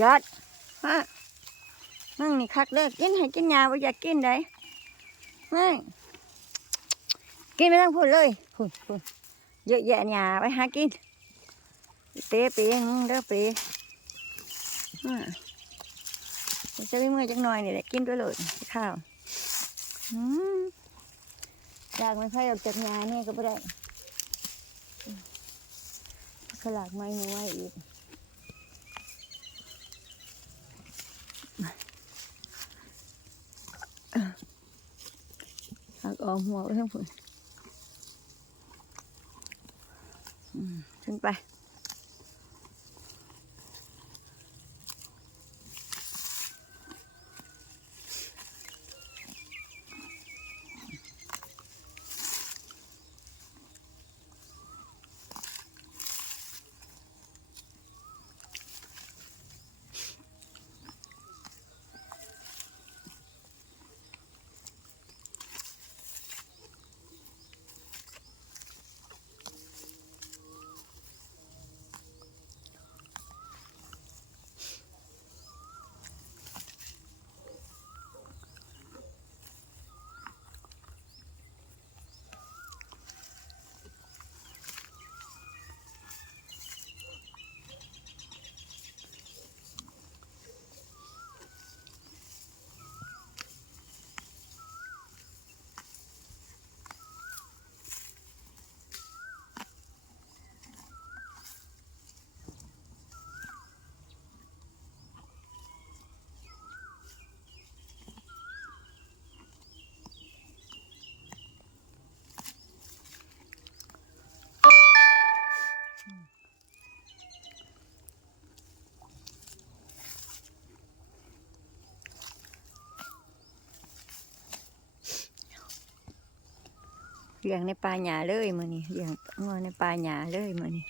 ยอดฮะมึงนี่คักเด้อกินให้กินยาบ่อยากกินได้ไม่กินไม่ต้องพูดเลยพูดพูดเยอะแยะยาไปหากินเปเปมึงเด้อปอ่าจะไปเมื่อยจักหน่อยนี่แหละกินด้วยเลยข้าวอยากไม่ไพ่ออกจากยาเนี่ยก็ไม่ได้ขลากไม้มาไว้อีก ออกหัวไปทั้งผุนอืมขึ้นไป เลี้ยงในป่าหญ้าเลยมือนี่เลี้ยงงอในป่าหญ้าเลยมือนี่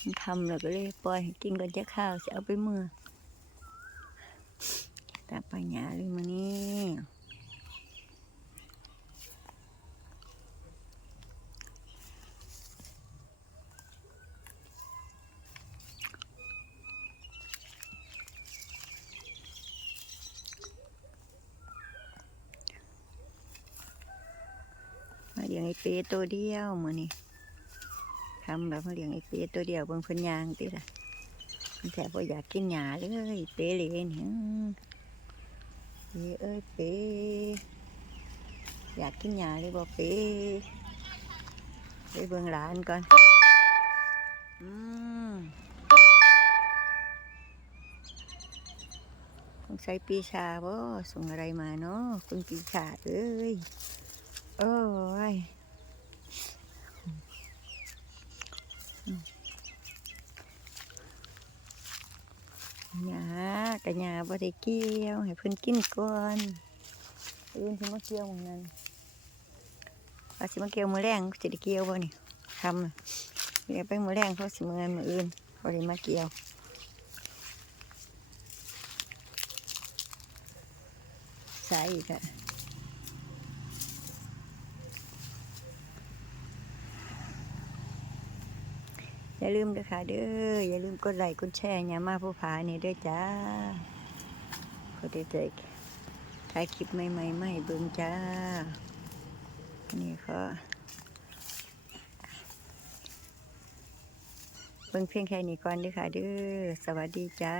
มันทำแล้วก็เลยปล่อยกินก่อนจะข้าวจะเอาไปเมื่อแต่ป่าหญ้าเลยมือนี้ ลี้ยงไอ้เป๊ตัวเดียวมือนี่ทำแบบมาเลี้ยงไอ้เป๊ตัวเดียวเบิ่งเพิ่นยางติล่ะมันแต่บ่อยากกินหญ้าเลยเป๊เลยนี่อื้อเป๊เอ้ยเป๊อยากกินหญ้าเลยบ่เป๊ไปเบิ่งหลานก่อนอืมสงสัยปีชาบ่ส่งอะไรมาเนาะคุณปีชาเอ้ย โอ้ยหยากระหยาบ่ได้เกี่ยวให้เพิ่นกินก่อนอื่นสิมาเกี่ยวหมืองนั้นว่าสิมาเกี่ยวมือแรงสิได้เกี่ยวบ่นี่ทำน่ะเดี๋ยวไปมือแรงเขาสิมื้อมื้ออื่นเขาได้มาเกี่ยวสายอีกอะ อย่าลืมด้อค่ะเด้อ อย่าลืมกดไลค์กดแชร์อย่ามาผู้ผาเนี่ยด้วยจ้าขอได้ใจถ่ายคลิปใหม่ๆไม่เบิ่งจ้า นี่ก็เบิ่งเพียงแค่นี้ก่อนด้อค่ะเด้อ สวัสดีจ้า